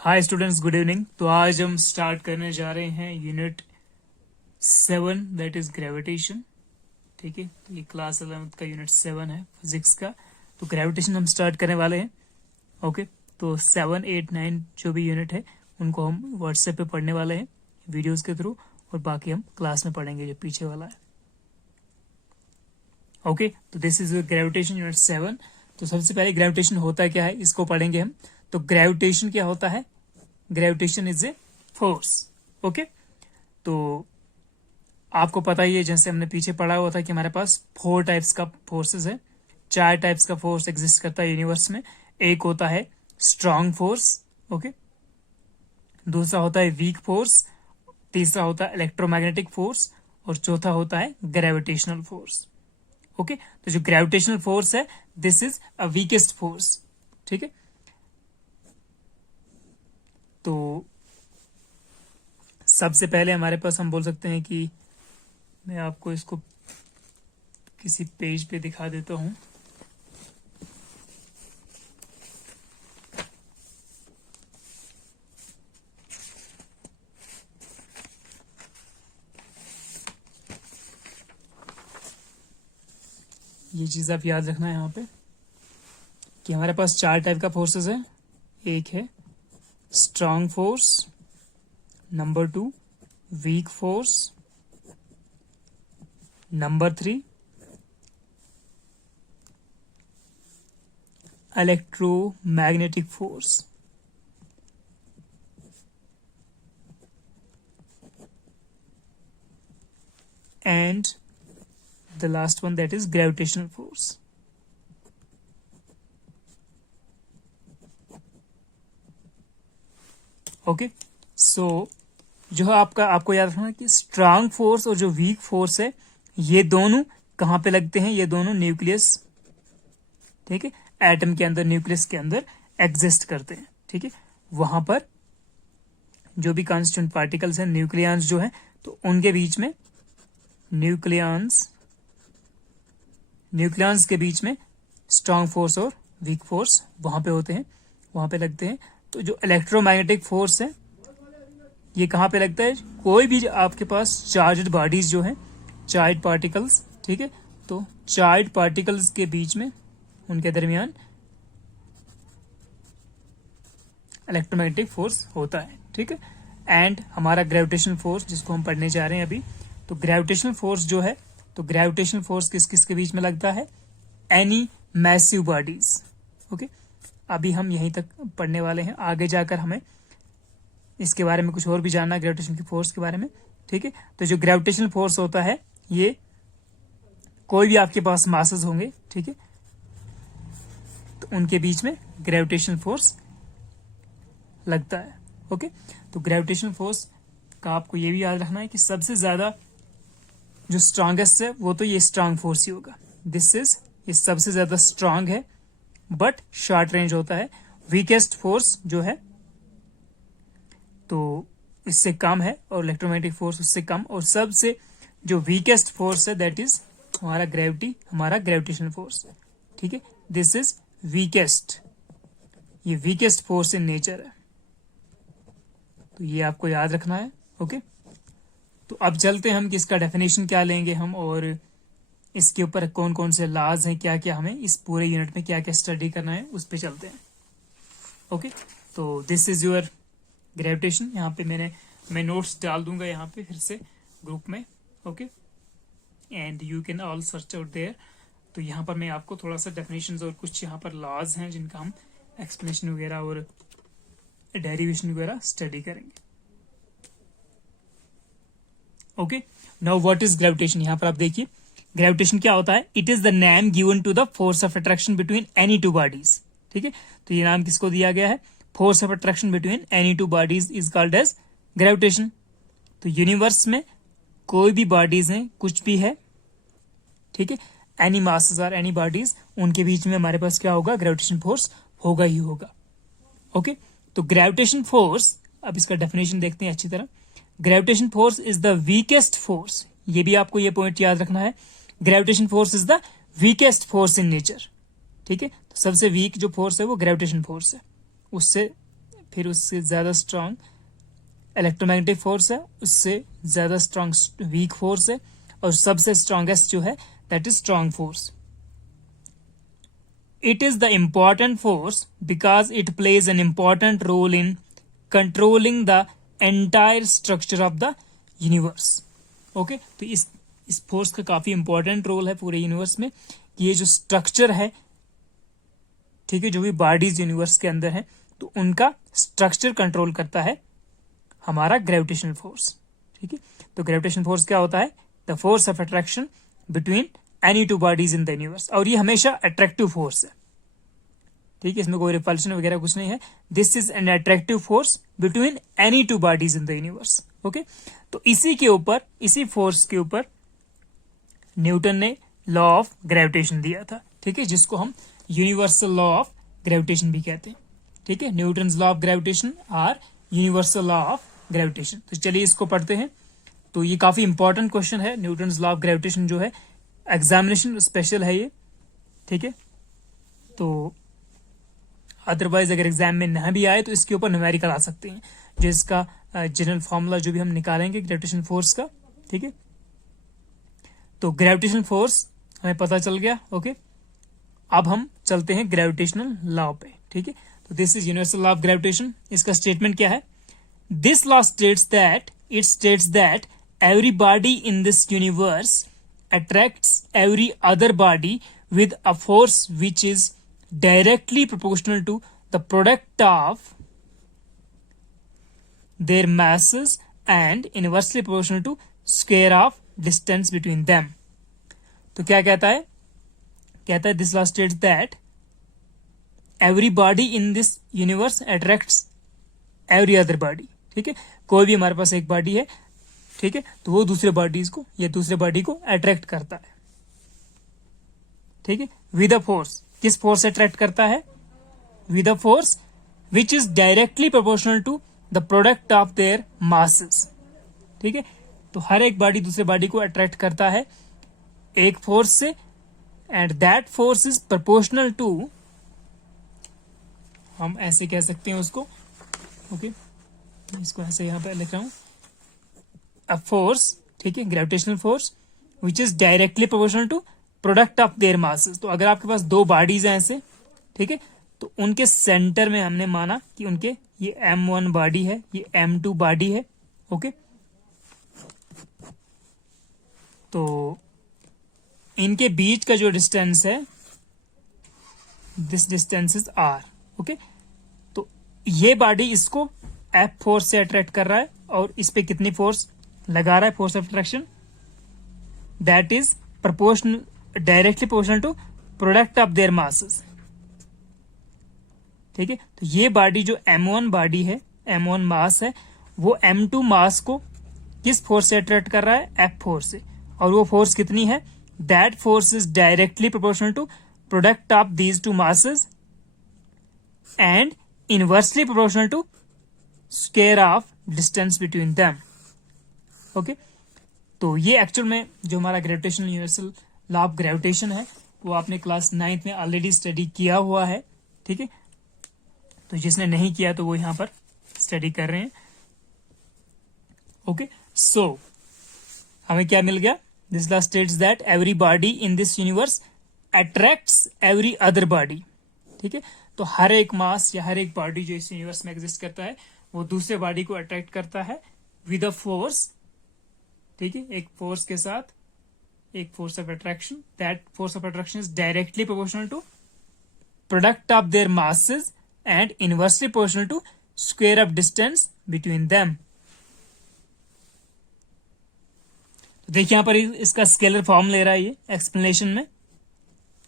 Hi students, good evening. तो आज हम स्टार्ट करने जा रहे हैं यूनिट 7 दैट इज ग्रेविटेशन। ठीक है, तो ये क्लास 11th का यूनिट 7 है फिजिक्स का। तो ग्रेविटेशन हम स्टार्ट करने वाले हैं। ओके, तो 7, 8, 9 जो भी यूनिट है उनको हम व्हाट्सएप पे पढ़ने वाले हैं वीडियोस के थ्रू, और बाकी हम क्लास में पढ़ेंगे जो पीछे वाला है। ओके, तो दिस इज ग्रेविटेशन यूनिट 7। तो सबसे पहले ग्रेविटेशन होता क्या है इसको पढ़ेंगे हम। तो ग्रेविटेशन क्या होता है? Gravitation is a force. Okay, तो आपको पता ही है, जैसे हमने पीछे पढ़ा हुआ था कि हमारे पास 4 टाइप्स का फोर्सेस है, 4 टाइप्स का फोर्स एग्जिस्ट करता है यूनिवर्स में। एक होता है स्ट्रांग फोर्स, ओके, दूसरा होता है वीक फोर्स, तीसरा होता है इलेक्ट्रोमैग्नेटिक फोर्स, और चौथा होता है ग्रेविटेशनल फोर्स। ओके, तो जो ग्रेविटेशनल फोर्स है this is a weakest force. ठीक है, तो सबसे पहले हमारे पास हम बोल सकते हैं कि मैं आपको इसको किसी पेज पे दिखा देता हूं। ये चीज आप याद रखना है यहाँ पे कि हमारे पास 4 टाइप का फोर्सेस है। एक है strong force, number 2 weak force, number 3 electromagnetic force, and the last one that is gravitational force. Okay, so जो है आपको याद रखना कि स्ट्रांग फोर्स और जो वीक फोर्स है ये दोनों कहां पे लगते हैं? ये दोनों न्यूक्लियस, ठीक है, एटम के अंदर, न्यूक्लियस के अंदर एग्जिस्ट करते हैं। ठीक है, वहां पर जो भी कॉन्स्टिट्यूएंट पार्टिकल्स हैं, न्यूक्लियंस जो है, तो उनके बीच में न्यूक्लियंस के बीच में स्ट्रांग फोर्स और वीक फोर्स वहां पे होते हैं, वहां पे लगते हैं। तो जो इलेक्ट्रोमैग्नेटिक फोर्स है ये कहाँ पे लगता है? कोई भी आपके पास चार्ज्ड बॉडीज जो है, चार्ज्ड पार्टिकल्स, ठीक है, तो चार्ज्ड पार्टिकल्स के बीच में, उनके दरमियान इलेक्ट्रोमैग्नेटिक फोर्स होता है। ठीक है, एंड हमारा ग्रेविटेशनल फोर्स जिसको हम पढ़ने जा रहे हैं अभी, तो ग्रेविटेशनल फोर्स जो है, तो ग्रेविटेशनल फोर्स किस किस के बीच में लगता है? Any massive bodies. ओके, अभी हम यहीं तक पढ़ने वाले हैं, आगे जाकर हमें इसके बारे में कुछ और भी जानना है, ग्रेविटेशन की फोर्स के बारे में। ठीक है, तो जो ग्रेविटेशनल फोर्स होता है ये कोई भी आपके पास मासेस होंगे, ठीक है, तो उनके बीच में ग्रेविटेशनल फोर्स लगता है। ओके, तो ग्रेविटेशनल फोर्स का आपको ये भी याद रखना है कि सबसे ज्यादा जो स्ट्रांगेस्ट है वो तो ये स्ट्रांग फोर्स ही होगा। दिस इज, ये सबसे ज्यादा स्ट्रांग है बट शॉर्ट रेंज होता है। वीकेस्ट फोर्स जो है तो इससे कम है, और इलेक्ट्रोमैग्नेटिक फोर्स उससे कम, और सबसे जो वीकेस्ट फोर्स है दैट इज हमारा ग्रेविटी, हमारा ग्रेविटेशनल फोर्स। ठीक है, दिस इज वीकेस्ट, ये वीकेस्ट फोर्स इन नेचर है, तो ये आपको याद रखना है। ओके, तो अब चलते हैं हम कि इसका डेफिनेशन क्या लेंगे हम, और इसके ऊपर कौन कौन से लॉज हैं, क्या क्या हमें इस पूरे यूनिट में क्या क्या स्टडी करना है उस पर चलते हैं। ओके, तो दिस इज योर ग्रेविटेशन। यहाँ पे मैं नोट्स डाल दूंगा यहाँ पे फिर से ग्रुप में। Okay, and you can all search out there. तो यहाँ पर मैं आपको थोड़ा सा डेफिनेशंस और कुछ यहाँ पर लॉज हैं जिनका हम एक्सप्लेनेशन वगैरह और डेरिवेशन वगैरह स्टडी करेंगे। Okay, now what is gravitation? यहाँ पर आप देखिए ग्रेविटेशन क्या होता है। It is the name given to the force of attraction between any two bodies. ठीक है, तो ये नाम किसको दिया गया है? Force of attraction between any two bodies is called as gravitation. तो यूनिवर्स में कोई भी बॉडीज हैं, कुछ भी है, ठीक है, एनी मासेस और एनी बॉडीज, उनके बीच में हमारे पास क्या होगा? ग्रेविटेशन फोर्स होगा ही होगा। ओके, तो ग्रेविटेशन फोर्स, अब इसका डेफिनेशन देखते हैं अच्छी तरह। Gravitation force is the weakest force, ये भी आपको ये पॉइंट याद रखना है। Gravitation force is the weakest force in nature. ठीक है, तो सबसे वीक जो फोर्स है वो ग्रेविटेशन फोर्स है, उससे फिर उससे ज़्यादा स्ट्रांग इलेक्ट्रोमैग्नेटिक फोर्स है, उससे ज़्यादा स्ट्रांग वीक फोर्स है, और सबसे स्ट्रांगेस्ट जो है that is strong force. It is the important force because it plays an important role in controlling the entire structure of the universe. Okay? तो इस फोर्स का काफी इंपॉर्टेंट रोल है पूरे यूनिवर्स में कि ये जो स्ट्रक्चर है, ठीक है, जो भी बॉडीज यूनिवर्स के अंदर है तो उनका स्ट्रक्चर कंट्रोल करता है हमारा ग्रेविटेशनल फोर्स. ठीक है, तो ग्रेविटेशनल फोर्स क्या होता है? The force of attraction between any two bodies in the universe. और ये हमेशा अट्रैक्टिव फोर्स है. ठीक है, इसमें कोई रिपल्शन वगैरह कुछ नहीं है. This is an attractive force between any two bodies in the universe. Okay, तो इसी फोर्स के ऊपर न्यूटन ने लॉ ऑफ ग्रेविटेशन दिया था. ठीक है, जिसको हम यूनिवर्सल लॉ ऑफ ग्रेविटेशन भी कहते हैं. ठीक है, न्यूटन्स लॉ ऑफ ग्रेविटेशन और यूनिवर्सल लॉ ऑफ ग्रेविटेशन. तो चलिए इसको पढ़ते हैं. तो ये काफी इंपॉर्टेंट क्वेश्चन है. न्यूटन्स लॉ ऑफ ग्रेविटेशन जो है एग्जामिनेशन स्पेशल है ये. ठीक है, तो अदरवाइज अगर एग्जाम में ना भी आए तो इसके ऊपर न्यूमेरिकल आ सकते हैं, जो इसका जनरल फॉर्मूला जो भी हम निकालेंगे ग्रेविटेशन फोर्स का. ठीक है, तो ग्रेविटेशन फोर्स हमें पता चल गया. ओके, अब हम चलते हैं ग्रेविटेशनल लॉ पे. ठीक है, तो this is universal law of gravitation. इसका स्टेटमेंट क्या है? This law states that every body in this universe attracts every other body with a force which is directly proportional to the product of their masses and inversely proportional to square of distance between them. तो क्या कहता है? कहता है this law states that every body in this universe attracts every other body. ठीक है, कोई भी हमारे पास एक बॉडी है, ठीक है, तो वो दूसरे बॉडीज को या दूसरे बॉडी को अट्रैक्ट करता है. ठीक है, विद अ फोर्स. किस फोर्स से अट्रैक्ट करता है? With a force which is directly proportional to the product of their masses. ठीक है, तो हर एक बॉडी दूसरे बॉडी को अट्रैक्ट करता है एक फोर्स से, and that force is proportional to, हम ऐसे कह सकते हैं उसको. ओके, इसको ऐसे यहां पे लिख रहा हूं, a force, ठीक है, gravitational force which is directly proportional to product of their masses. तो अगर आपके पास दो बॉडीज हैं ऐसे, ठीक है, तो उनके सेंटर में हमने माना कि उनके ये M1 बॉडी है, ये M2 बॉडी है. ओके, तो इनके बीच का जो डिस्टेंस है, this distance is R. Okay, तो ये बॉडी इसको F फोर्स से अट्रैक्ट कर रहा है और इस पे कितनी फोर्स लगा रहा है? Force of attraction that is proportional, directly proportional to product of their masses. ठीक है, तो ये बॉडी जो M1 बॉडी है, M1 मास है, वो M2 मास को किस फोर्स से अट्रैक्ट कर रहा है? F फोर्स से. और वो फोर्स कितनी है? That force is directly proportional to product of these two masses and inversely proportional to square of distance between them. Okay, तो ये एक्चुअल में जो हमारा gravitational universal law of gravitation है वो आपने क्लास 9th में ऑलरेडी स्टडी किया हुआ है. ठीक है, तो जिसने नहीं किया तो वो यहां पर स्टडी कर रहे हैं. ओके, सो हमें क्या मिल गया? This law states that every body in this universe attracts every other body. ठीक है, तो हर एक मास या हर एक बॉडी जो इस यूनिवर्स में एग्जिस्ट करता है वो दूसरे बॉडी को अट्रैक्ट करता है विद अ फोर्स. ठीक है, एक फोर्स के साथ, एक force of attraction. That force of attraction is directly proportional to product of their masses and inversely proportional to square of distance between them. तो देखिए यहां पर इसका स्केलर फॉर्म ले रहा है ये एक्सप्लेनेशन में.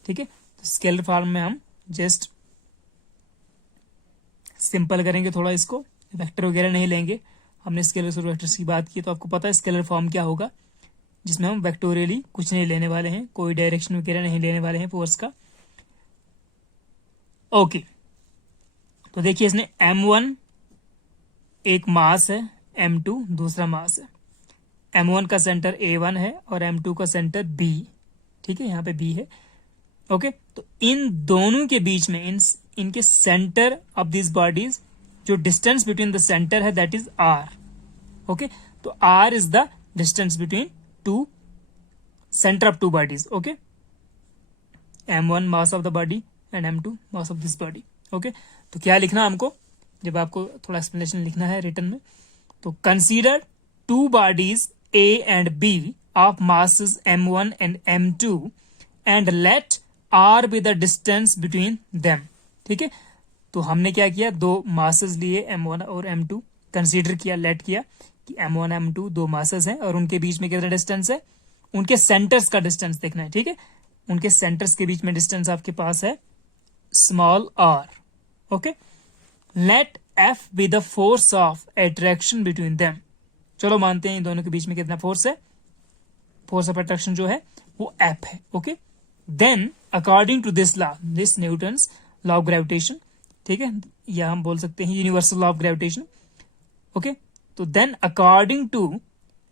ठीक है, तो स्केलर फॉर्म में हम जस्ट सिंपल करेंगे थोड़ा, इसको वेक्टर वगैरह नहीं लेंगे. हमने स्केलर्स और वेक्टर्स की बात की तो आपको पता है स्केलर फॉर्म क्या होगा, जिसमें हम वेक्टोरियली कुछ नहीं लेने वाले हैं, कोई डायरेक्शन वगैरह नहीं लेने वाले हैं फोर्स का. ओके, तो देखिए इसने M1 एक मास है, M2 दूसरा मास है. M1 का सेंटर A1 है और M2 का सेंटर B. ठीक है, यहाँ पे B है. ओके, तो इन दोनों के बीच में इनके सेंटर ऑफ दिस बॉडीज जो डिस्टेंस बिटवीन द सेंटर है दैट इज आर. ओके, तो R is the distance between two centre of two bodies. Okay, m1 mass of the body and m2 mass of this body. Okay, तो क्या लिखना हमको, जब आपको थोड़ा explanation लिखना है रिटर्न में, तो consider two bodies A and B of masses m1 and m2 and let r be the distance between them. ठीक है, तो हमने क्या किया, दो मासेस लिए m1 और m2, कंसीडर किया, लेट किया कि m1 m2 दो मासेस हैं और उनके बीच में कितना डिस्टेंस है, उनके सेंटर्स का डिस्टेंस देखना है. ठीक है, उनके सेंटर्स के बीच में डिस्टेंस आपके पास है small r. Okay, let f be the force of attraction between them. चलो मानते हैं इन दोनों के बीच में कितना फोर्स है, फोर्स ऑफ अट्रैक्शन जो है वो F है. Okay, then according to this law, this Newton's law of gravitation. ठीक है, या हम बोल सकते हैं universal law of gravitation. Okay, तो then according to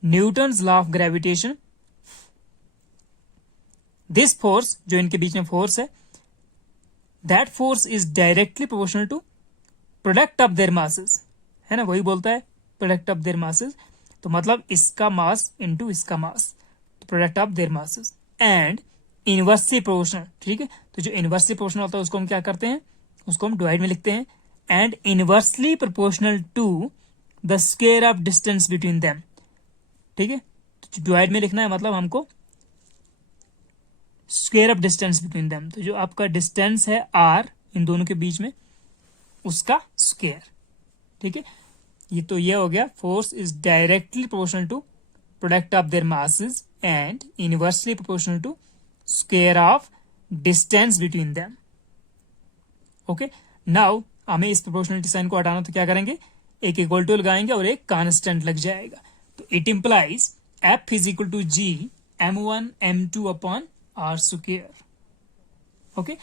Newton's law of gravitation, this force जो इनके बीच में फोर्स है, that force is directly proportional to product of their masses. है ना, वही बोलता है प्रोडक्ट ऑफ देयर मासेस. तो मतलब इसका मास इनटू इसका mass, product of their masses, and inversely proportional. ठीक है, तो जो इनवर्सली प्रोपोर्शनल होता है उसको हम क्या करते हैं, उसको हम डिवाइड में लिखते हैं, and inversely proportional to the square of distance between them. ठीक है, तो डिवाइड में लिखना है मतलब हमको square of distance between them. तो जो आपका डिस्टेंस है r इन दोनों के बीच में, उसका स्क्वायर. ठीक है, ये तो ये हो गया, force is directly proportional to product of their masses and inversely proportional to square of distance between them. Okay, now हमें इस प्रोपोर्शनलिटी साइन को हटाना, तो क्या करेंगे, एक इक्वल टू लगाएंगे और एक कांस्टेंट लग जाएगा. तो it implies F is equal to G m1 m2 upon r square. Okay,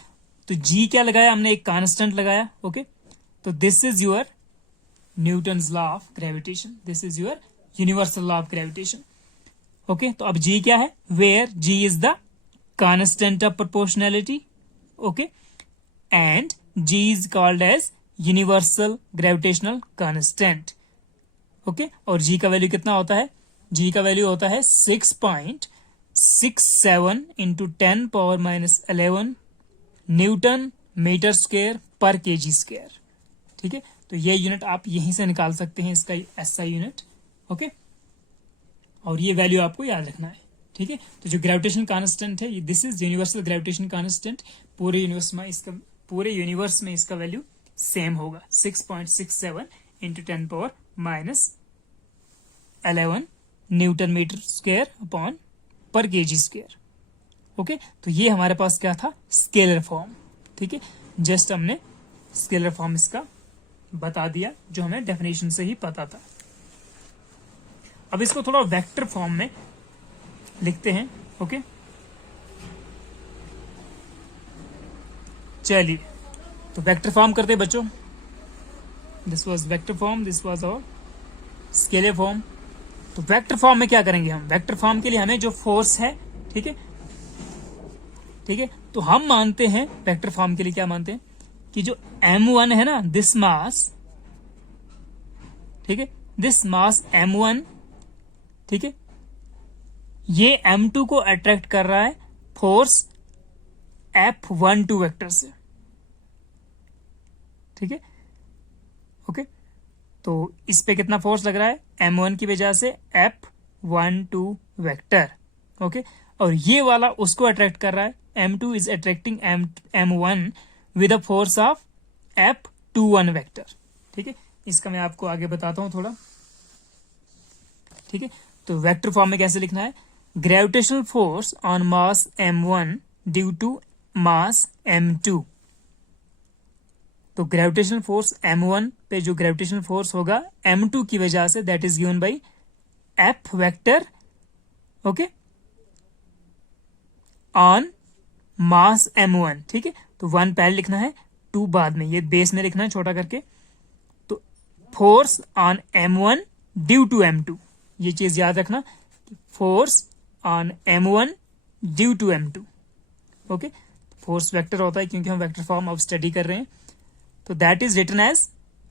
तो G क्या लगाया हमने, एक कांस्टेंट लगाया. ओके, तो this is your Newton's law of gravitation, this is your universal law of gravitation. Okay, तो अब G क्या है, where G is the constant of proportionality. Okay, and G is called as universal gravitational constant. Okay, और G का value कितना होता है, G का वैल्यू होता है 6.67 into 10 power minus 11 newton metre square पर केजी स्क्वायर. ठीक है, तो ये यूनिट आप यहीं से निकाल सकते हैं, इसका SI यूनिट. ओके, और ये वैल्यू आपको याद रखना है. ठीक है, तो जो ग्रेविटेशन कांस्टेंट है, this is universal gravitation constant. पूरे यूनिवर्स में इसका वैल्यू सेम होगा, 6.67 into 10 power minus 11 newton metre square upon पर केजी स्क्वायर. ओके, तो ये हमारे पास क्या था, स्केलर फॉर्म. ठीक है, जस्ट हमने स्केलर फॉर्म इसका बता दिया जो हमें डेफिनेशन से ही पता था. अब इसको थोड़ा वेक्टर फॉर्म में लिखते हैं. ओके, चलिए तो वेक्टर फॉर्म करते हैं बच्चों. This was vector form, this was our scalar form. तो वेक्टर फॉर्म में क्या करेंगे हम, वेक्टर फॉर्म के लिए हमें जो फोर्स है, ठीक है, ठीक है, तो हम मानते हैं वेक्टर फॉर्म के लिए क्या मानते हैं कि जो m1 है ना, दिस मास, ठीक है, दिस मास m1, ठीक है, ये m2 को अट्रैक्ट कर रहा है फोर्स F12 वेक्टर से. ठीक है, ओके, तो इस पे कितना फोर्स लग रहा है, m1 की वजह से F12 वेक्टर. ओके, और ये वाला उसको अट्रैक्ट कर रहा है, m2 is attracting m1 with a force of F21 vector. ठीक है, इसका मैं आपको आगे बताता हूं थोड़ा. ठीक है, तो वेक्टर फॉर्म में कैसे लिखना है, gravitational force on mass m1 due to mass m2. तो ग्रेविटेशनल फोर्स m1 पे जो ग्रेविटेशनल फोर्स होगा m2 की वजह से, that is given by F vector. Okay, on mass m1. ठीक है, तो 1 पहले लिखना है, 2 बाद में, ये बेस में लिखना है छोटा करके. तो force on m1 due to m2, ये चीज याद रखना, force on m1 due to m2. Okay, force vector होता है क्योंकि हम वेक्टर फॉर्म ऑफ स्टडी कर रहे हैं. तो that is written as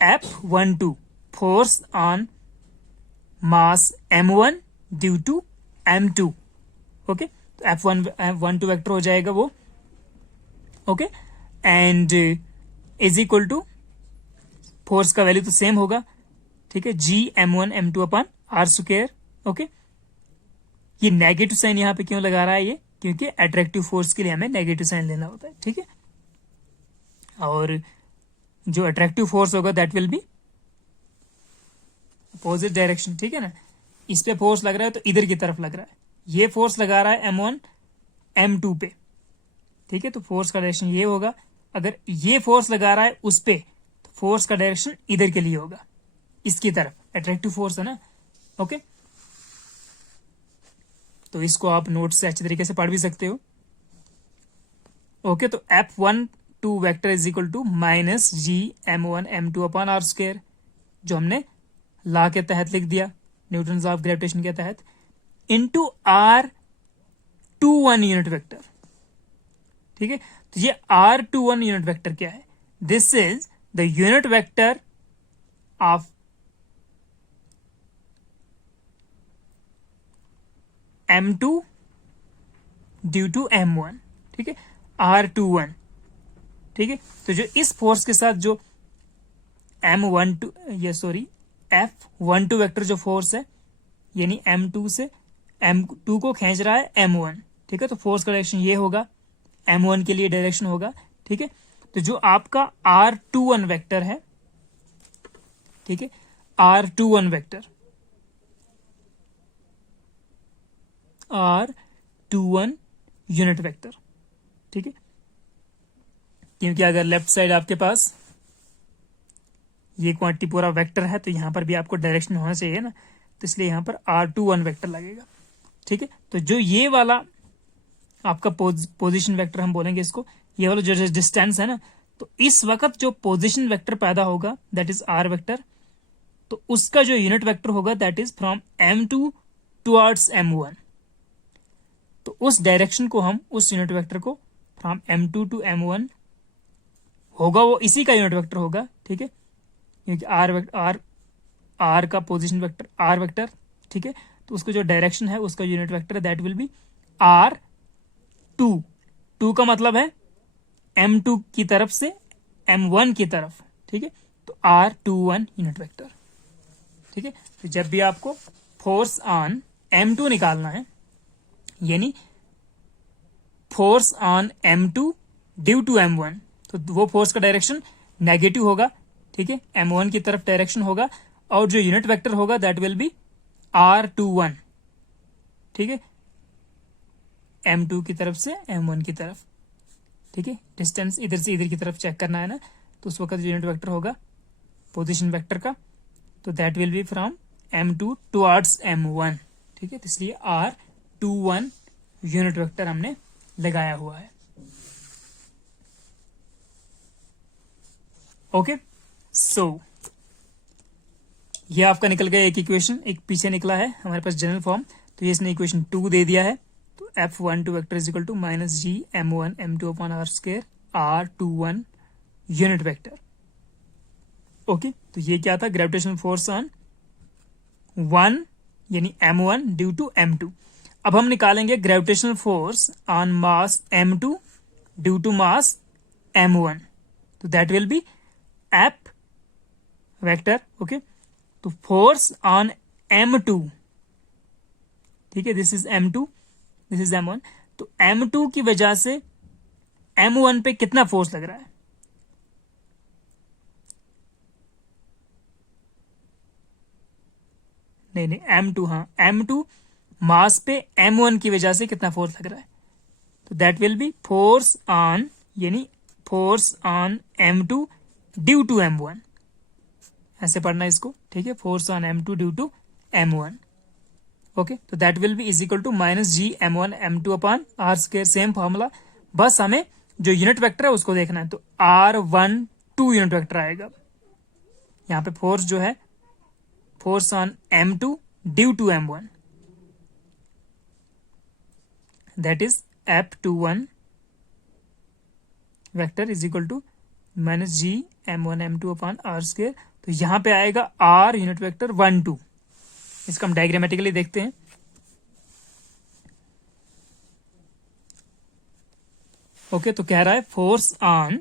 F12 force on mass m1 due to m2। Okay, तो F12 वेक्टर हो जाएगा वो। Okay, and is equal to force का वैल्यू तो सेम होगा, ठीक है, G m1 m2 upon R square. Okay, ये नेगेटिव साइन यहाँ पे क्यों लगा रहा है ये, क्योंकि अट्रैक्टिव फोर्स के लिए हमें नेगेटिव साइन लेना होता है, ठीक है। और जो अट्रैक्टिव फोर्स होगा that will be opposite direction, ठीक है ना। इस पे फोर्स लग रहा है तो इधर की तरफ लग रहा है, ये फोर्स लगा रहा है m1 m2 पे, ठीक है, तो फोर्स का डायरेक्शन ये होगा। अगर ये फोर्स लगा रहा है उस पे तो फोर्स का डायरेक्शन इधर के लिए होगा, इसकी तरफ, अट्रैक्टिव फोर्स है ना। ओके, तो इसको आप नोट से अच्छे तरीके से पढ़ भी सकते हो। ओके, तो F12 vector is equal to minus G m1 m2 upon R square, जो हमने लॉ के तहत लिख दिया, न्यूटन ऑफ ग्रेविटेशन के तहत, इंटू R21 यूनिट वेक्टर, ठीक है। तो ये R21 यूनिट वेक्टर क्या है, this is the unit vector of m2 due to m1, ठीक है, R21, ठीक है। तो जो इस फोर्स के साथ जो F12 वेक्टर जो फोर्स है, यानी m2 से m2 को खींच रहा है m1, ठीक है, तो फोर्स का डायरेक्शन ये होगा, m1 के लिए डायरेक्शन होगा, ठीक है। तो जो आपका R21 वेक्टर है, ठीक है, R21 vector, R21 unit vector, ठीक है, क्योंकि अगर लेफ्ट साइड आपके पास ये क्वांटिटी पूरा वेक्टर है तो यहां पर भी आपको डायरेक्शन होना चाहिए ना, तो इसलिए यहां पर R21 वेक्टर लगेगा, ठीक है। तो जो ये वाला आपका पोजीशन वेक्टर हम बोलेंगे इसको, ये वाला जो डिस्टेंस है ना, तो इस वक्त जो पोजीशन वेक्टर पैदा होगा दैट इज R वेक्टर, तो उसका जो यूनिट वेक्टर होगा that is from m2 towards m1। तो उस डायरेक्शन को हम, उस यूनिट वेक्टर को फ्रॉम m2 टू m1 होगा, वो इसी का यूनिट वेक्टर होगा, ठीक है, क्योंकि आर का पोजीशन वेक्टर R वेक्टर, ठीक है, तो उसका जो डायरेक्शन है उसका unit vector that will B R2 का मतलब है m2 की तरफ से m1 की तरफ, ठीक है, तो R21 यूनिट वेक्टर, ठीक है। तो जब भी आपको फोर्स ऑन m2 निकालना है, यानी force on m2 due to m1, तो वो फोर्स का डायरेक्शन नेगेटिव होगा, ठीक है, m1 की तरफ डायरेक्शन होगा, और जो यूनिट वेक्टर होगा दैट विल बी R21, ठीक है, m2 की तरफ से m1 की तरफ, ठीक है, डिस्टेंस इधर से इधर की तरफ चेक करना है ना, तो उस वक्त यूनिट वेक्टर होगा पोजीशन वेक्टर का, तो that will B from m2 towards m1, ठीक है, तो इसलिए R21 यूनिट वेक्टर हमने लगाया हुआ है। ओके, सो ये आपका निकल गया एक इक्वेशन, एक पीछे निकला है हमारे पास जनरल फॉर्म, तो ये इसने इक्वेशन 2 दे दिया है, तो F12 vector is equal to minus G m1 m2 upon R square R21 unit vector. Okay, तो ये क्या था, ग्रेविटेशनल फोर्स ऑन 1 यानी m1 ड्यू टू m2। अब हम निकालेंगे gravitational force on mass m2 due to mass m1, तो that will be F vector. Okay, तो फोर्स ऑन m2, ठीक है, this is m2, this is m1, तो m2 की वजह से m1 पे कितना फोर्स लग रहा है, नहीं m2, हाँ m2 मास पे m1 की वजह से कितना फोर्स लग रहा है, तो that will be force on, यानी force on m2 due to m1, ऐसे पढ़ना इसको, ठीक है, force on m2 due to m1। Okay, तो that will be is equal to minus G m1 m2 upon R square, same formula, बस हमें जो यूनिट वेक्टर है उसको देखना है, तो R12 यूनिट वेक्टर आएगा, यहाँ पे फोर्स जो है force on m2 due to m1, that is F21 vector is equal to minus G m1 m2 upon R square. तो यहाँ पे आएगा r यूनिट वेक्टर 1 2। इसका हम डायग्रामेटिकली देखते हैं। ओके, तो कह रहा है force on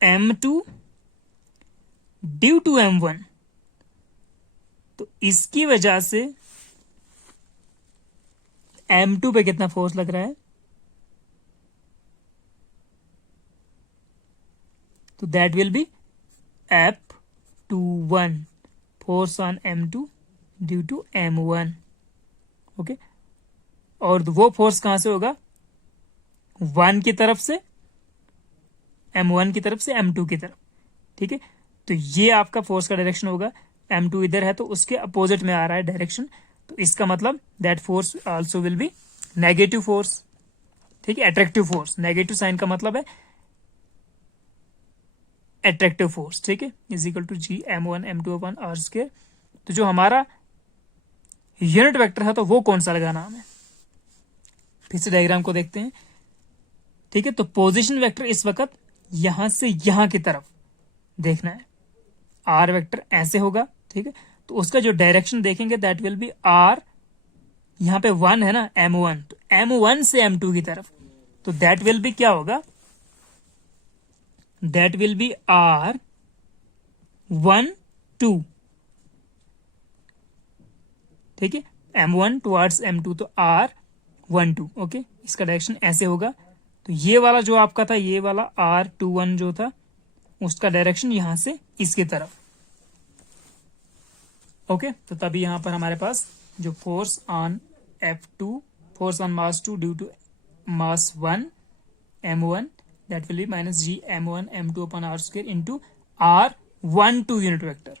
m2 due to m1। तो इसकी वजह से m2 पे कितना फोर्स लग रहा है, तो that will be F21 force on m2 due to m1। Okay, और वो फोर्स कहां से होगा, 1 की तरफ से, m1 की तरफ से m2 की तरफ। ठीक है, तो ये आपका फोर्स का डायरेक्शन होगा। m2 इधर है तो उसके अपोजिट में आ रहा है डायरेक्शन, तो इसका मतलब that force also will be negative force. ठीक है, अट्रैक्टिव फोर्स, नेगेटिव साइन का मतलब है अट्रैक्टिव फोर्स। ठीक है, is equal to G m1 m2 upon R square. तो जो हमारा यूनिट वेक्टर है तो वो कौन सा लगाना हमें, फिर से डायग्राम को देखते हैं। ठीक है, तो पोजीशन वेक्टर इस वक्त यहां से यहां की तरफ देखना है। आर वेक्टर ऐसे होगा। ठीक है, तो उसका जो डायरेक्शन देखेंगे दैट विल बी आर, यहां पे 1 है ना m1, तो m1 से m2 की तरफ, तो दैट विल बी क्या होगा, दैट विल बी R 1 2। ठीक है, m1 टुवर्ड्स m2, तो R 1 2। ओके, इसका डायरेक्शन ऐसे होगा। तो ये वाला जो आपका था, ये वाला R21 जो था, उसका डायरेक्शन यहां से इसकी तरफ। ओके, तो तभी यहां पर हमारे पास जो force on F2, force on mass 2 due to mass 1 m1, that will be minus g m1 m2 upon r square into r12 unit vector.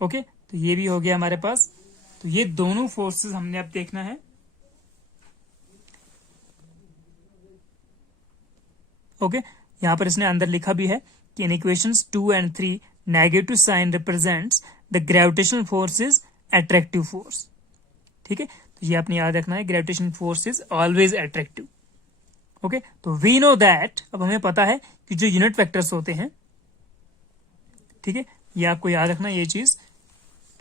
Okay, तो ये भी हो गया हमारे पास। तो ये दोनों फोर्सेस हमने अब देखना है। ओके, यहां पर इसने अंदर लिखा भी है कि in equations 2 and 3 negative sign represents the gravitational force is attractive force. ठीक है, तो ये आपने याद रखना है, gravitational force is always attractive. Okay, तो वी नो दैट, अब हमें पता है कि जो यूनिट वेक्टर्स होते हैं, ठीक है, ये आपको याद रखना ये चीज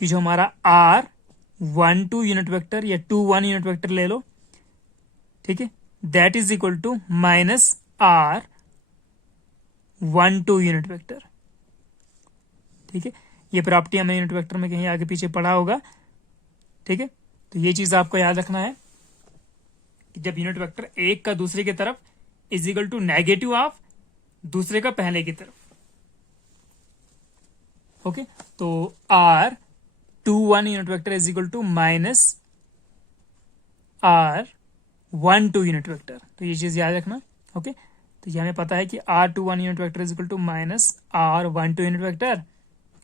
कि जो हमारा R12 यूनिट वेक्टर या 21 यूनिट वेक्टर ले लो, ठीक है, that is equal to minus R12 unit vector. ठीक है, ये प्रॉपर्टी हमें यूनिट वेक्टर में कहीं आगे पीछे पढ़ा होगा। ठीक है, तो ये चीज आपको याद रखना है कि जब यूनिट वेक्टर एक का दूसरे की तरफ is equal to negative of दूसरे का पहले की तरफ। ओके, तो R21 unit vector is equal to minus R12 unit vector. तो ये चीज याद रखना। ओके, तो ये हमें पता है कि R21 unit vector is equal to minus R12 unit vector.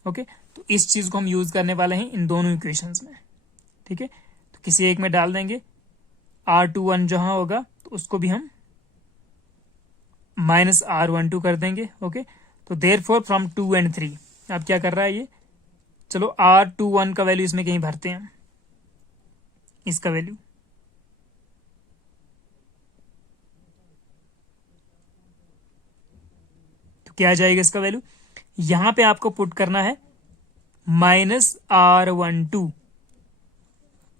Okay, तो इस चीज को हम यूज करने वाले हैं इन दोनों इक्वेशंस में। ठीक है, तो किसी एक में डाल देंगे, R21 जहां होगा तो उसको भी हम माइनस R12 कर देंगे। ओके, तो देयरफॉर फ्रॉम 2 and 3 अब क्या कर रहा है ये, चलो R21 का वैल्यू इसमें कहीं भरते हैं, इसका वैल्यू, तो क्या आ जाएगा इसका वैल्यू, यहां पे आपको पुट करना है माइनस R12,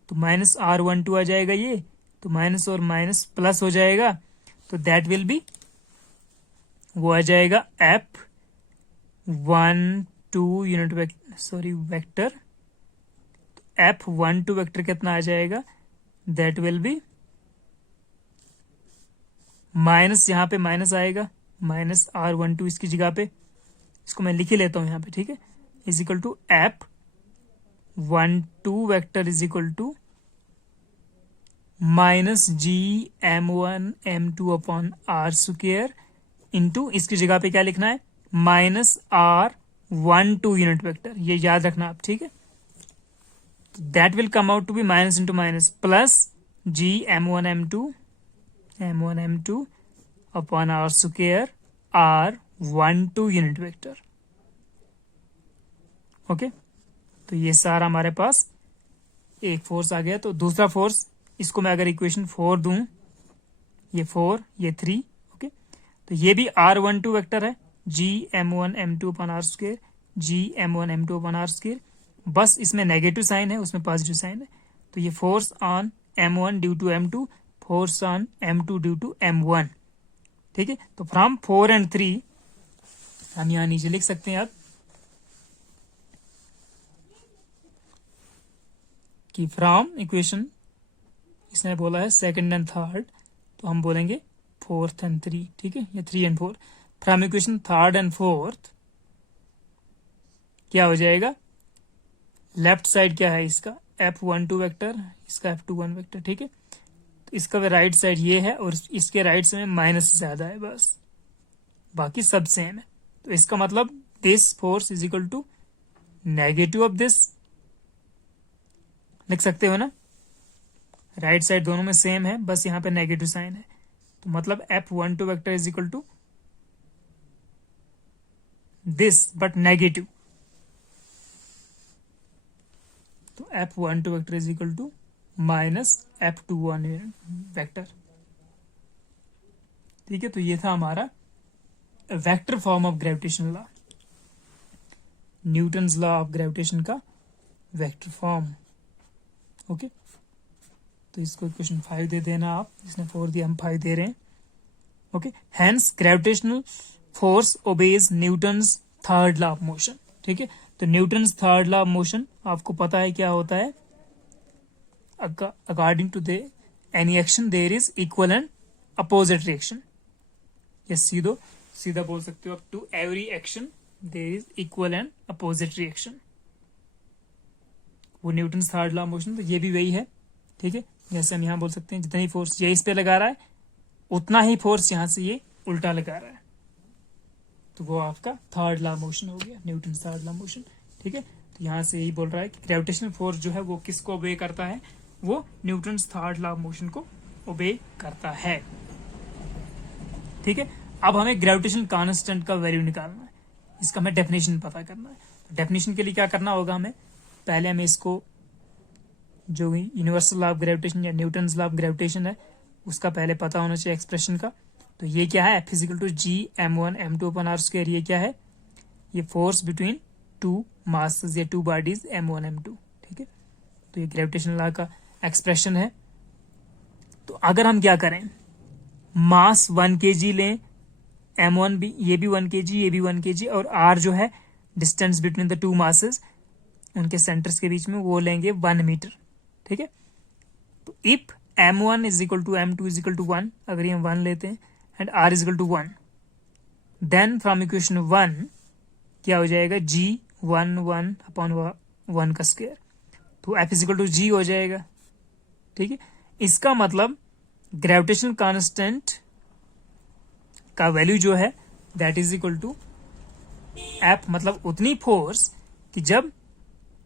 तो माइनस R12 आ जाएगा ये, तो माइनस और माइनस प्लस हो जाएगा, तो दैट विल बी, वो आ जाएगा F12 unit vector. F12 vector कितना आ जाएगा, दैट विल बी माइनस, यहां पे माइनस आएगा, माइनस R12 इसकी जगह पे, इसको मैं लिख ही लेता हूं यहां पे। ठीक है, is equal to F12 vector is equal to minus G m1 m2 upon R square into, इसकी जगह पे क्या लिखना है, माइनस R12 यूनिट वेक्टर, ये याद रखना आप। ठीक है, that will come out to be minus into minus plus G m1 m2 upon R square R12 unit vector. Okay, तो ये सारा हमारे पास एक फोर्स आ गया। तो दूसरा फोर्स, इसको मैं अगर इक्वेशन 4 दूं, ये 4 ये 3, ओके, तो ये भी R12 वेक्टर है, G m1 m2 upon r square, G m1 m2 upon r square। बस इसमें नेगेटिव साइन है, उसमें पॉजिटिव साइन है, तो ये force on m1 due to m2, force on m2 due to m1। ठीक है, तो फ्रॉम 4 and 3 हम यहां नीचे लिख सकते हैं अब कि फ्रॉम इक्वेशन, इसने बोला है सेकंड एंड थर्ड, तो हम बोलेंगे फोर्थ एंड 3। ठीक है, ये 3 and 4। From equation third and fourth क्या हो जाएगा, लेफ्ट साइड क्या है इसका F12 वेक्टर, इसका F21 वेक्टर। ठीक है, तो इसका राइट साइड ये है और इसके राइट साइड में माइनस ज्यादा है, बस बाकी सब सेम है। तो इसका मतलब this force is equal to negative of this, लिख सकते हो ना, राइट साइड दोनों में सेम है, बस यहाँ पे नेगेटिव साइन है, तो मतलब F12 vector is equal to this but negative, तो F12 vector is equal to minus F21 vector. ठीक है, तो ये था हमारा vector form of gravitation law, Newton's law of gravitation का वेक्टर फॉर्म। ओके, तो इसको क्वेश्चन 5 दे देना आप, इसने 4 दिया, हम 5 दे रहे हैं। Okay, hence gravitational force obeys Newton's third law of motion. ठीक है, तो Newton's third law of motion आपको पता है क्या होता है, according to the any action there is equal and opposite reaction. ये सीधा बोल सकते हो, up to every action there is equal and opposite reaction, वो Newton's third law of motion. तो ये भी वही है। ठीक है, जैसे हम यहाँ बोल सकते हैं जितनी फोर्स ये इस पे लगा रहा है उतना ही फोर्स यहाँ से ये उल्टा लगा रहा है, तो वो आपका थर्ड लॉ ऑफ मोशन हो गया, Newton's third law of motion. ठीक है, तो यहाँ से यही बोल रहा है कि ग्रेविटेशनल फोर्स जो है वो किसको ओबे करता है, वो Newton's third law of motion को ओबे करता है। ठीक है, अब हमें ग्रेविटेशन कांस्टेंट का वैल्यू निकालना है, इसका हमें डेफिनेशन पता करना है। तो डेफिनेशन के लिए क्या करना होगा, हमें पहले हमें इसको जो यूनिवर्सल लॉ ऑफ ग्रेविटेशन या न्यूटन्स लॉ ऑफ ग्रेविटेशन है उसका पहले पता होना चाहिए एक्सप्रेशन का। तो ये क्या है, F is equal to G m1 m2 upon r square. ये क्या है, ये फोर्स बिटवीन टू मासेस या टू बॉडीज m1 m2। ठीक है, तो ये ग्रेविटेशन लॉ का एक्सप्रेशन है। तो अगर हम क्या करें, मास 1 kg लें, m1 भी, ये भी 1 kg, ये भी 1 kg, और r जो है distance between the two masses, उनके सेंटर्स के बीच में, वो लेंगे 1 मीटर। ठीक है, तो if m1 is equal to m2 is equal to 1, अगर ये हम 1 लेते हैं and r is equal to 1, then from equation 1 क्या हो जाएगा, G1 अपॉन 1 का स्क्वायर, तो F is equal to G हो जाएगा। ठीक है, इसका मतलब ग्रेविटेशनल कांस्टेंट का वैल्यू जो है that is equal to F, मतलब उतनी फोर्स कि जब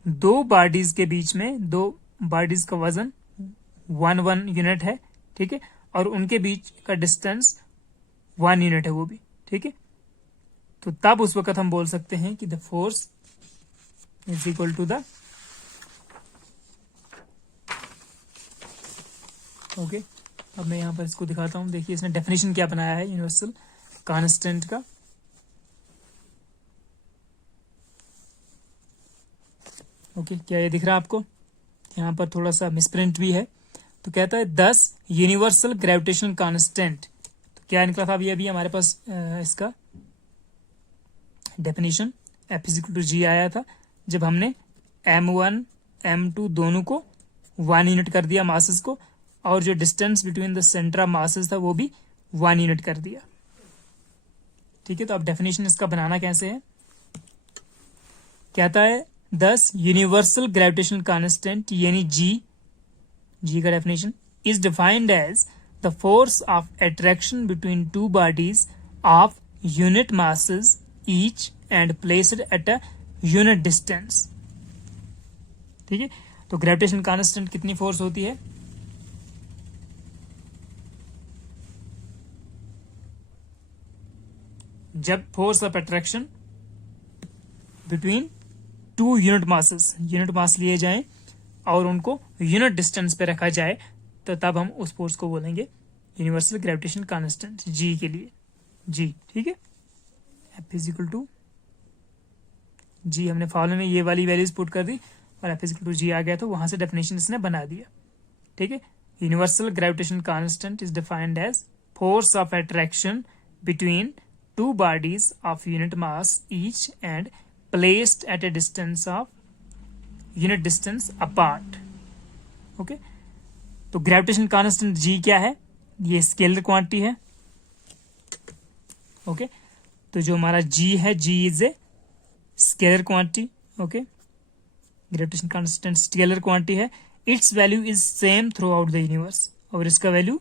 दो बॉडीज के बीच में, दो बॉडीज का वजन 1 यूनिट है। ठीक है, और उनके बीच का डिस्टेंस 1 यूनिट है वो भी। ठीक है, तो तब उस वक्त हम बोल सकते हैं कि the force is equal to the, okay, अब मैं यहां पर इसको दिखाता हूं। देखिए इसने डेफिनेशन क्या बनाया है यूनिवर्सल कांस्टेंट का। ओके, क्या ये दिख रहा है आपको, यहाँ पर थोड़ा सा मिसप्रिंट भी है। तो कहता है 10 यूनिवर्सल ग्रेविटेशनल कांस्टेंट, तो क्या निकला था अभी हमारे पास इसका definition F equal to G आया था जब हमने m1 m2 दोनों को 1 यूनिट कर दिया मासेस को, और जो distance between the centre of masses था वो भी 1 यूनिट कर दिया। ठीक है, तो अब डेफिनेशन इसका बनाना कैसे है, कहता है 10 यूनिवर्सल ग्रेविटेशनल कांस्टेंट यानी G का definition is defined as the force of attraction between two bodies of unit masses each and placed at a unit distance. ठीक है, तो ग्रेविटेशनल कांस्टेंट कितनी फोर्स होती है, जब force of attraction between two unit mass लिए जाएं और उनको यूनिट डिस्टेंस पे रखा जाए, तो तब हम उस फोर्स को बोलेंगे यूनिवर्सल ग्रेविटेशन कांस्टेंट G के लिए, G। ठीक है, F इज इक्वल टू जी, हमने फॉर्मूले में ये वाली वैल्यूज पुट कर दी और F इज इक्वल टू जी आ गया, तो वहां से डेफिनेशन इसने बना दिया। ठीक है, universal gravitation constant is defined as force of attraction between two bodies of unit mass each and placed at a distance of unit distance apart. Okay, तो ग्रेविटेशन कांस्टेंट जी क्या है, ये स्केलर क्वांटिटी है। Okay, तो जो हमारा G है, G is a scalar quantity. Okay, gravitation constant scalar quantity है। It's value is same throughout the universe, और इसका वैल्यू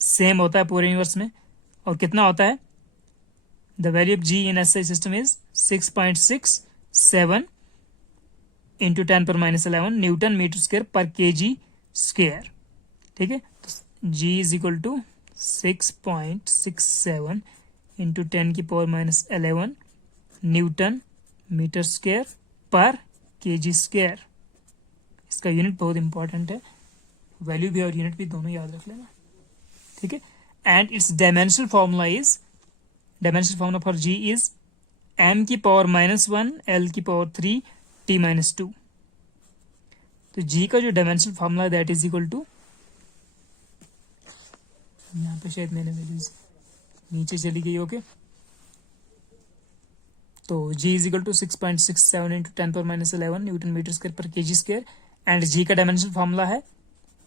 सेम होता है पूरे यूनिवर्स में। और कितना होता है, the value of G in SI system is 6.67 into 10⁻11 newton metre square पर केजी स्क्वायर। ठीक है, तो G is equal to 6.67 into 10⁻11 newton metre square पर केजी स्क्वायर। इसका यूनिट बहुत इंपॉर्टेंट है, वैल्यू भी और यूनिट भी दोनों याद रख लेना। ठीक है, and it's dimensional formula for G is m⁻⁻1 l⁻3 t-2। तो जी का जो डायमेंशनल फॉर्मूला है दैट इज इक्वल टू, यहाँ पे शायद मैंने वैल्यूज नीचे चली गई। ओके, तो G is equal to 6.67 into 10⁻11 newton metre square पर केजी स्क्वायर, एंड जी का डायमेंशनल फॉर्मूला है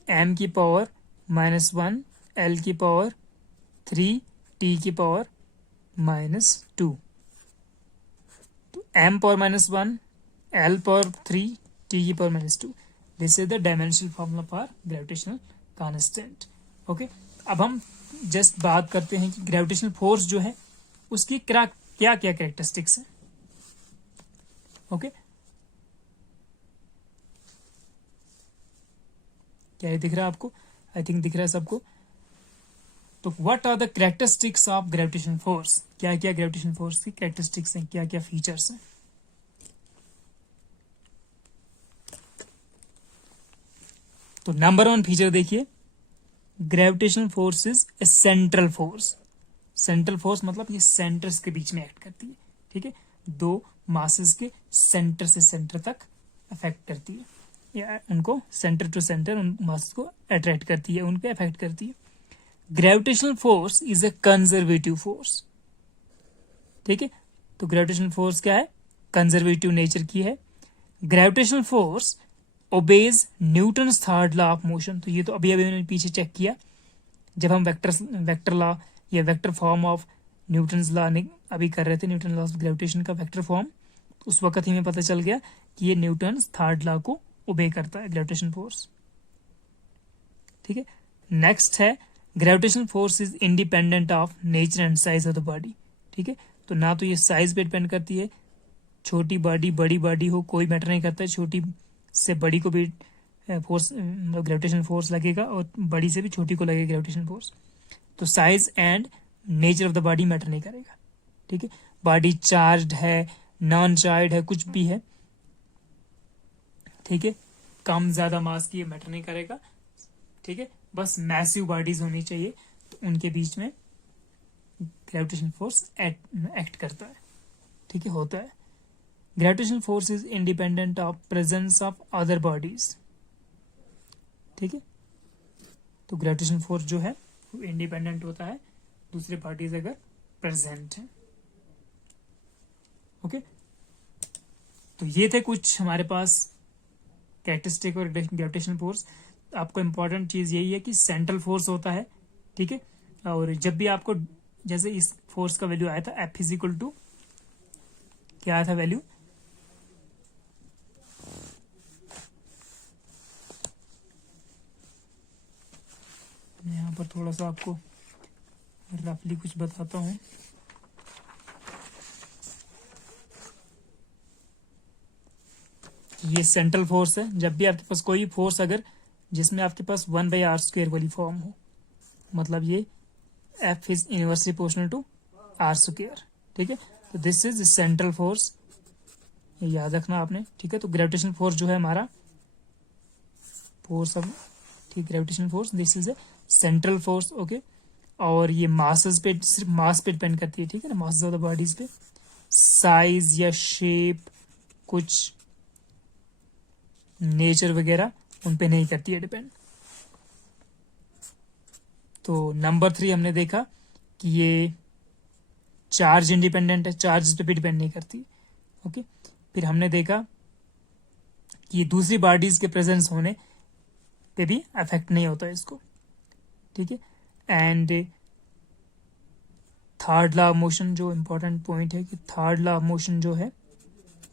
m⁻⁻1 l⁻3 t⁻2। तो m⁻1 l⁻3 t⁻2, this is the dimensional formula for gravitational constant. Okay, अब हम जस्ट बात करते हैं कि ग्रेविटेशनल फोर्स जो है उसकी क्या क्या कैरेक्टरिस्टिक्स है। ओके, क्या ये दिख रहा है आपको? आई थिंक दिख रहा है सबको। तो what are the characteristics of gravitational force, क्या क्या ग्रेविटेशनल फोर्स की कैरेक्टरिस्टिक्स हैं, क्या क्या फीचर्स हैं। तो नंबर 1 फीचर देखिए, gravitational force is a central force. Central force मतलब ये सेंटर्स के बीच में एक्ट करती है। ठीक है, दो मासेस के सेंटर से सेंटर तक अफेक्ट करती है, या उनको सेंटर टू सेंटर उन मासेस को अट्रैक्ट करती है, उनको अफेक्ट करती है। Gravitational force is a conservative force. ठीक है, तो ग्रेविटेशनल फोर्स क्या है, कंजर्वेटिव नेचर की है। Gravitational force obeys Newton's third law of motion. तो ये तो अभी अभी मैंने पीछे चेक किया, जब हम वेक्टर लॉ या vector form of Newton's law अभी कर रहे थे, न्यूटन लॉ ऑफ ग्रेविटेशन का वेक्टर फॉर्म, तो उस वक्त ही हमें पता चल गया कि ये न्यूटन्स थर्ड लॉ को ओबे करता है ग्रेविटेशन फोर्स। ठीक है, नेक्स्ट है gravitational force is independent of nature and size of the body. ठीक है, तो ना तो ये साइज पे डिपेंड करती है, छोटी बॉडी बड़ी बॉडी हो कोई मैटर नहीं करता है, छोटी से बड़ी को भी फोर्स ग्रेविटेशनल फोर्स लगेगा और बड़ी से भी छोटी को लगेगा ग्रेविटेशनल फोर्स। तो size and nature of the body matter नहीं करेगा। ठीक है, बॉडी चार्ज्ड है, नॉन चार्ज्ड है, कुछ भी है, ठीक है, कम ज्यादा मास की मैटर नहीं करेगा। ठीक है, बस मैसिव बॉडीज होनी चाहिए, तो उनके बीच में ग्रेविटेशनल फोर्स एक्ट करता है। ठीक है, होता है। Gravitational force is independent of presence of other bodies. ठीक है, तो ग्रेविटेशनल फोर्स जो है वो इंडिपेंडेंट होता है दूसरे बॉडीज अगर प्रेजेंट है। ओके, तो ये थे कुछ हमारे पास कैरेक्टरिस्टिक और ग्रेविटेशनल फोर्स। आपको इंपॉर्टेंट चीज यही है कि सेंट्रल फोर्स होता है। ठीक है, और जब भी आपको जैसे इस फोर्स का वैल्यू आया था F इज इक्वल टू क्या आया था वैल्यू, मैं यहाँ पर थोड़ा सा आपको रफली कुछ बताता हूँ। ये सेंट्रल फोर्स है। जब भी आपके पास कोई फोर्स अगर जिसमें आपके पास 1/r² वाली फॉर्म हो, मतलब ये F is inversely proportional to r²। ठीक है, तो दिस इज सेंट्रल फोर्स, ये याद रखना आपने। ठीक है, तो ग्रेविटेशनल फोर्स जो है हमारा फोर्स ऑफ, ठीक, gravitational force this is a central force. Okay, और ये मासेस पे, सिर्फ मास पे डिपेंड करती है, ठीक है ना, मासेस ऑफ द बॉडीज पे। साइज या शेप, कुछ नेचर वगैरह उन पे नहीं करती है डिपेंड। तो नंबर 3 हमने देखा कि ये चार्ज इंडिपेंडेंट है, चार्ज पे भी डिपेंड नहीं करती। ओके, फिर हमने देखा कि ये दूसरी बॉडीज के प्रेजेंस होने पे भी अफेक्ट नहीं होता है इसको, ठीक है। And third law of motion, जो इंपॉर्टेंट पॉइंट है कि थर्ड लॉ ऑफ मोशन जो है,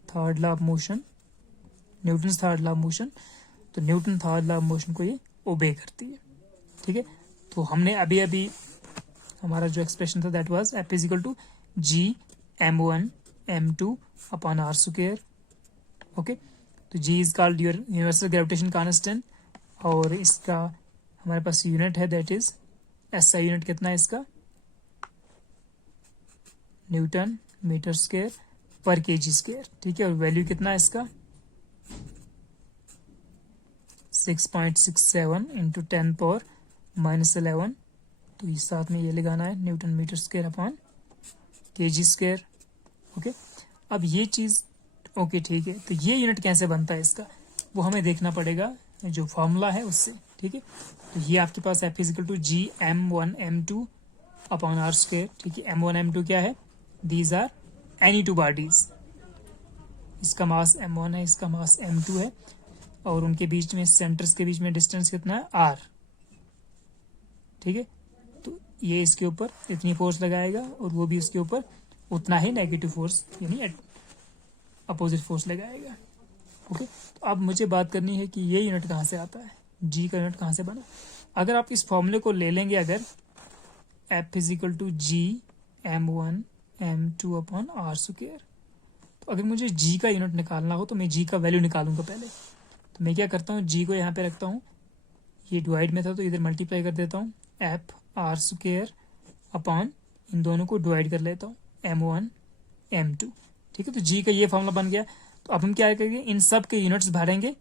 third law of motion, Newton third law of motion, तो Newton third law of motion को ये ओबे करती है, ठीक है। तो हमने अभी अभी हमारा जो एक्सप्रेशन था that was F is equal to G m1 m2 upon R square. Okay, तो G is called your universal gravitation constant, और इसका हमारे पास यूनिट है दैट इज एसआई यूनिट कितना है इसका, न्यूटन मीटर स्क्वायर पर केजी स्क्वायर, ठीक है। और वैल्यू कितना है इसका 6.67 इंटू 10 पावर -11, तो इस साथ में ये लगाना है newton metre square upon KG square. Okay, अब ये चीज ओके ठीक है, तो ये यूनिट कैसे बनता है इसका वो हमें देखना पड़ेगा जो फॉर्मूला है उससे, ठीक है। तो ये आपके पास F is equal to G m1 m2 upon R square, ठीक है। m1 m2 क्या है, these are any two bodies, इसका मास m1 है, इसका मास m2 है, और उनके बीच में सेंटर्स के बीच में डिस्टेंस कितना है r, ठीक है। तो ये इसके ऊपर इतनी फोर्स लगाएगा और वो भी इसके ऊपर उतना ही नेगेटिव फोर्स यानी अपोजिट फोर्स लगाएगा। ओके, तो अब मुझे बात करनी है कि ये यूनिट कहाँ से आता है, जी का यूनिट कहाँ से बना। अगर आप इस फॉर्मूले को ले लेंगे, अगर F is equal to G m1 m2 upon R square, तो अगर मुझे जी का यूनिट निकालना हो तो मैं जी का वैल्यू निकालूंगा पहले। तो मैं क्या करता हूँ, जी को यहाँ पे रखता हूँ, ये डिवाइड में था तो इधर मल्टीप्लाई कर देता हूँ, एफ आर स्क्वायर अपॉन इन दोनों को डिवाइड कर लेता हूँ m1 m2, ठीक है। तो जी का ये फॉर्मूला बन गया। तो अब हम क्या करेंगे, इन सब के यूनिट्स भरेंगे,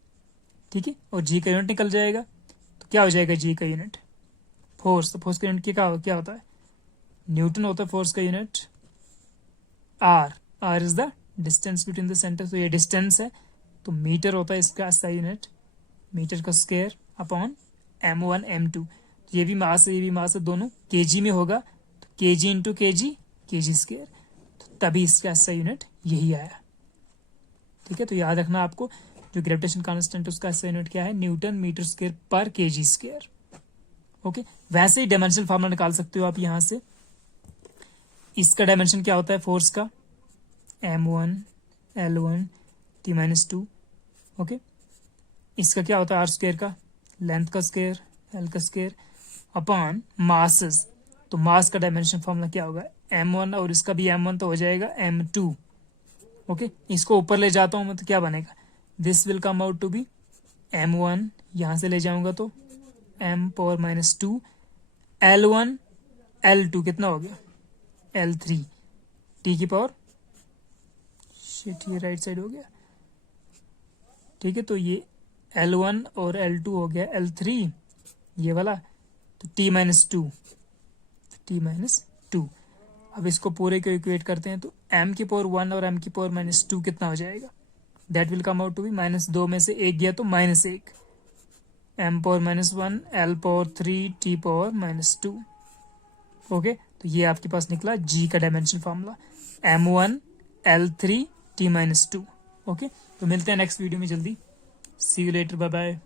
ठीक है, और जी का यूनिट निकल जाएगा। तो क्या हो जाएगा जी का यूनिट, फोर्स। तो फोर्स का यूनिट क्या होता है, न्यूटन होता है फोर्स का unit, R is the distance between the centre, तो ये डिस्टेंस है, तो मीटर होता है इसका ऐसा यूनिट, मीटर का स्क्वायर अपॉन m1 m2, ये भी मास है ये भी मास है, दोनों केजी में होगा, तो केजी इंटू केजी स्क्वायर, तो तभी इसका ऐसा यूनिट यही आया, ठीक है। तो याद रखना आपको जो ग्रेविटेशन कांस्टेंट उसका ऐसा यूनिट क्या है, न्यूटन मीटर स्क्वायर पर केजी स्क्वायर। ओके, वैसे ही डायमेंशनल फार्मूला निकाल सकते हो आप यहां से। इसका डायमेंशन क्या होता है फोर्स का, m1 l1 t-2। ओके, इसका क्या होता है आर स्क्वायर का, लेंथ का स्क्वायर एल का स्क्वायर अपॉन मासेस। तो मास का डायमेंशन फॉर्मूला क्या होगा, m1 और इसका भी m1 तो हो जाएगा m2। ओके, इसको ऊपर ले जाता हूं मैं तो क्या बनेगा, this will come out to be m1, यहां से ले जाऊंगा तो m पावर -2 l1 l2 कितना हो गया l3 t की पावर, शिट ये राइट साइड हो गया, ठीक है। तो ये L1 और L2 हो गया L3 ये वाला, तो t-2। अब इसको पूरे को इक्वेट करते हैं तो m की पावर 1 और m की पावर -2 कितना हो जाएगा, that will come out to be -2 में से 1 गया तो -1, m power -1 l power 3 t power -2। Okay, तो ये आपके पास निकला g का dimension formula, m1 l3 t-2। Okay, तो मिलते हैं नेक्स्ट वीडियो में जल्दी, सी यू लेटर, बाय बाय।